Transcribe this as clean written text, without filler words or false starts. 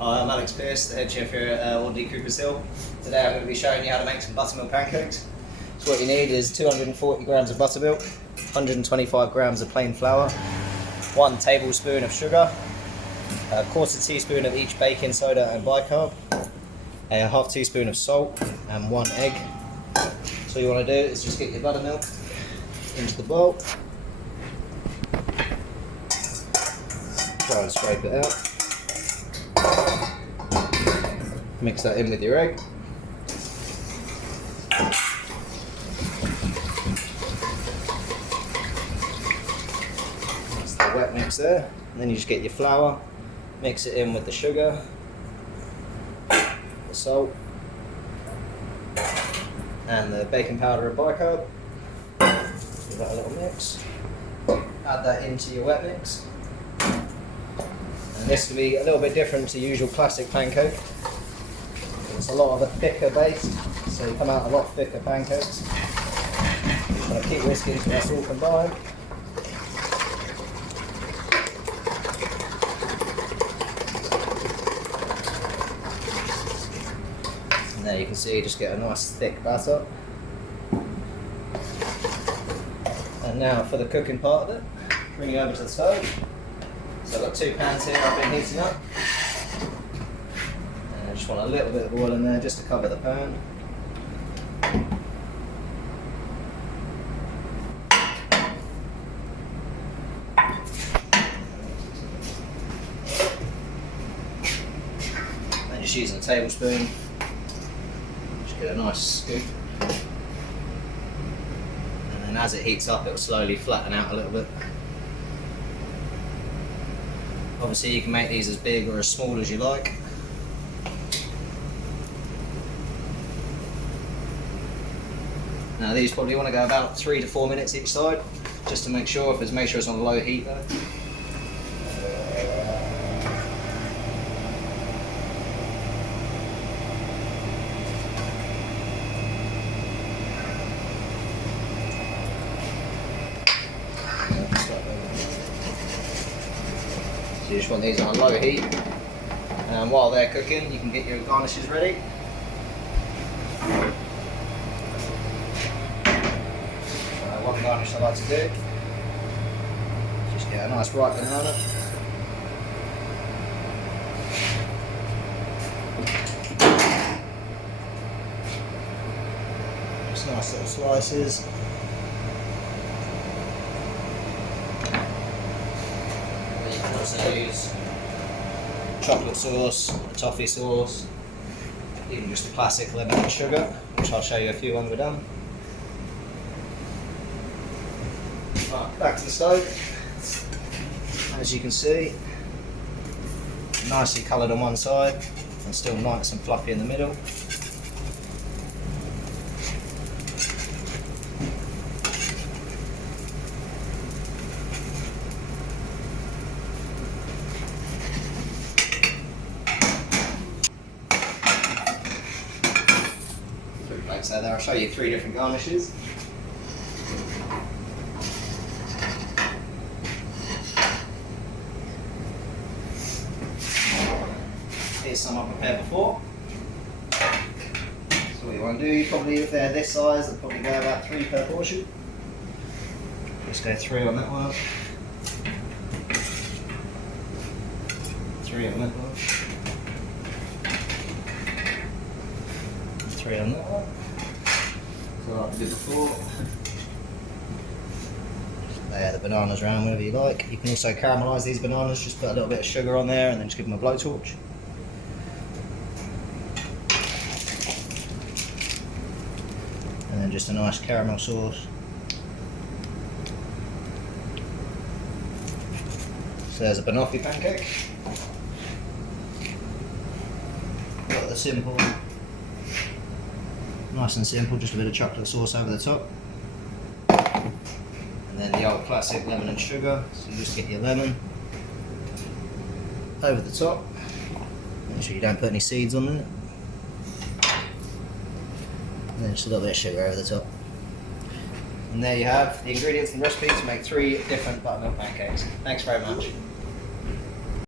Hi, I'm Alex Pearce, the head chef here at Audley Cooper's Hill. Today I'm going to be showing you how to make some buttermilk pancakes. So what you need is 240 grams of buttermilk, 125 grams of plain flour, 1 tablespoon of sugar, a quarter teaspoon of each baking soda and bicarb, a half teaspoon of salt and 1 egg. So all you want to do is just get your buttermilk into the bowl, try and scrape it out. Mix that in with your egg. That's the wet mix there. And then you just get your flour, mix it in with the sugar, the salt, and the baking powder and bicarb. Give that a little mix. Add that into your wet mix. And this will be a little bit different to usual classic pancake. It's a lot of a thicker base, so you come out a lot thicker pancakes. Just want to keep whisking until that's all combined. And there you can see you just get a nice thick batter. And now for the cooking part of it, bring it over to the stove. So I've got 2 pans here I've been heating up. I just want a little bit of oil in there just to cover the pan. And just using a tablespoon, just get a nice scoop. And then as it heats up, it will slowly flatten out a little bit. Obviously you can make these as big or as small as you like. Now these probably want to go about 3 to 4 minutes each side, just to make sure it's on low heat though. So you just want these on low heat, and while they're cooking you can get your garnishes ready. One garnish I like to do, just get a nice ripe banana. Just nice little slices. And you can also use chocolate sauce, a toffee sauce, even just a classic lemon and sugar, which I'll show you a few when we're done. Right, back to the stove. As you can see, nicely coloured on one side and still nice and fluffy in the middle. Like so there, I'll show you 3 different garnishes. Here's some I've prepared before. So what you want to do, probably if they're this size, I'll probably go about 3 per portion. Just go 3 on that one. 3 on that one. 3 on that one. So like I did before. Layer the bananas around wherever you like. You can also caramelise these bananas, just put a little bit of sugar on there and then just give them a blowtorch. And then just a nice caramel sauce. So there's a banoffee pancake. Got the simple, nice and simple, just a bit of chocolate sauce over the top. And then the old classic lemon and sugar, so you just get your lemon over the top. Make sure you don't put any seeds on it. And then just a little bit of sugar over the top. And there you have the ingredients and recipe to make 3 different buttermilk pancakes. Thanks very much.